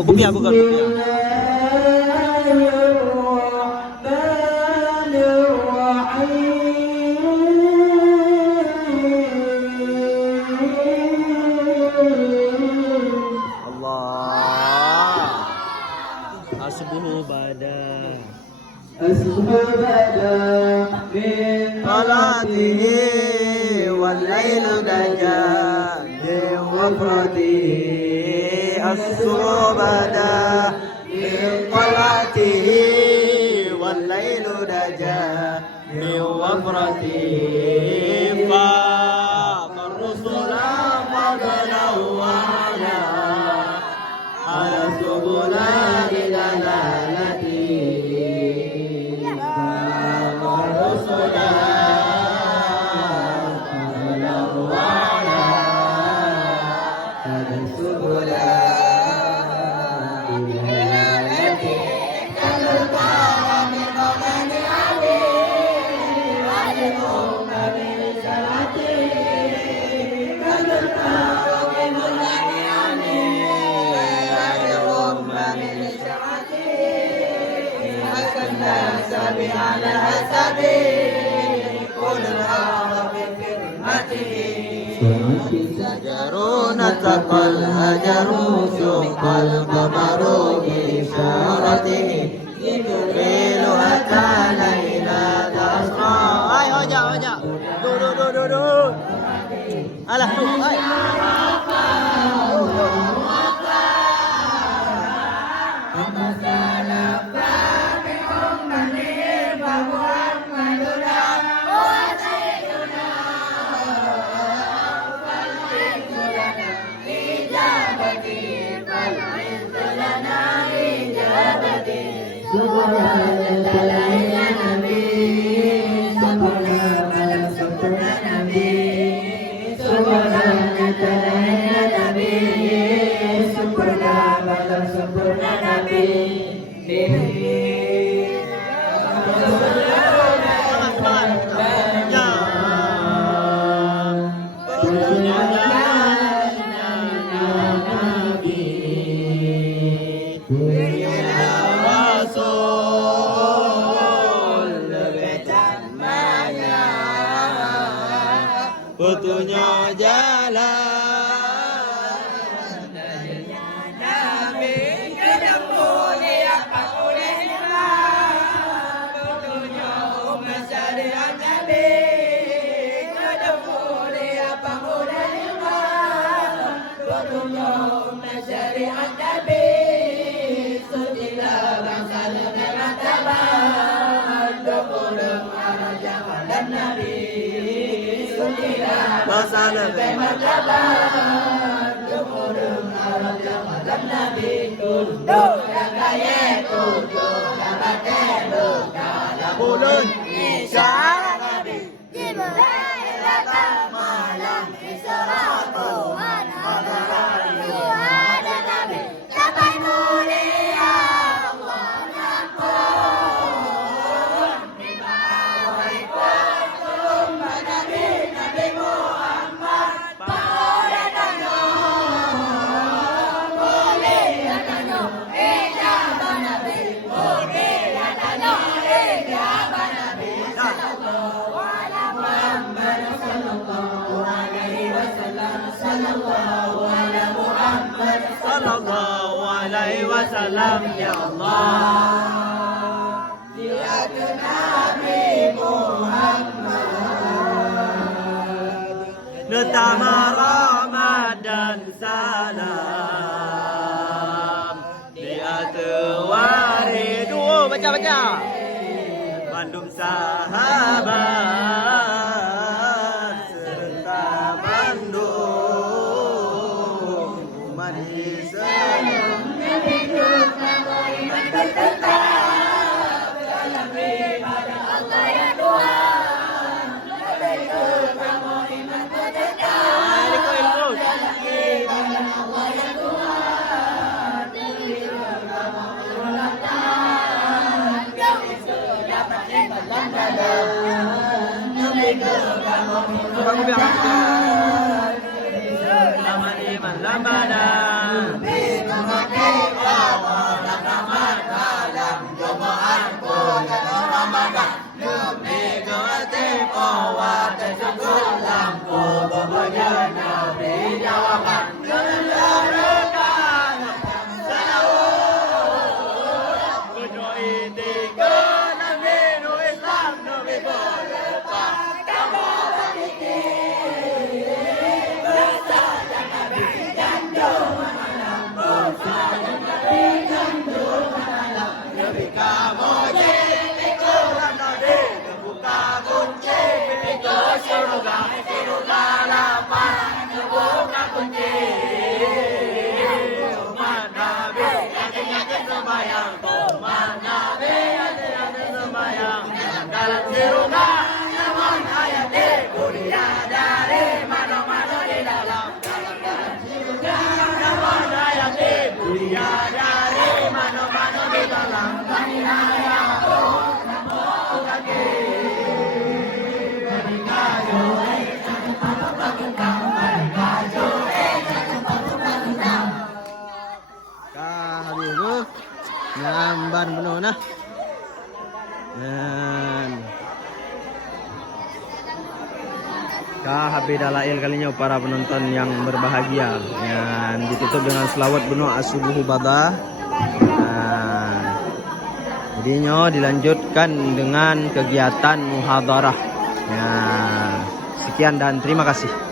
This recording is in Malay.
Kopiah bukan kopiah. Asbuhu bada min salatihi wal lailu naja min wafratihi asbuhu bada min salatihi wal lailu naja min wafratihi fa rusula fadlahu ala subulani dalalati rusula fadlahu ala subulani dalalati kalul karami qawmani ali wajibum min salati kalul karami qawmani ali على حسبه كل العرب في رحمته سجرون تقى الهجر سوق القمر بإشارته جبريل أتى ليلة أسرى هاي هجا دو alah tu hai petunjuk jalan Nabi ketemu dia oleh Imam petunjuk syariat Nabi ketemu dia oleh Imam petunjuk syariat Nabi sutilah bangsa dengan martabat dukung arah jalan Nabi Masalah martabat dukung arah jalan Nabi tunduk dan kaya tunduk dan bertunduk dalam bulan isyarat Nabi Jibril datang malam Isra Tuhan Tuhan Nabi sampai mulia Allah ampun di bawah ikut Nabi Nabi Muhammad pada tanya boleh tanya ijabah Nabi boleh tanya ijabah Nabi sallallahu alaihi wasallam sallallahu ala Muhammad sallallahu alaihi wasallam ya Allah ya Nabi Muhammad Nutama Ramadan salam di atwari dua baca Bandung sahabat serta Bandung manis Nabi juga beriman bertetap dalam ibadah Allah ya Tuhan Nabi juga beriman bertetap dalam ibadah Allah ya Tuhan Nabi juga bertetap yang itu dapat iman dan dalam Ramadan. Habis tu namban penuh nah. Dan habis dalail kalinya para penonton yang berbahagia. Dan ditutup dengan selawat penuh as-subuhu bada. Jadinya dilanjutkan dengan kegiatan muhadarah. Sekian dan terima kasih.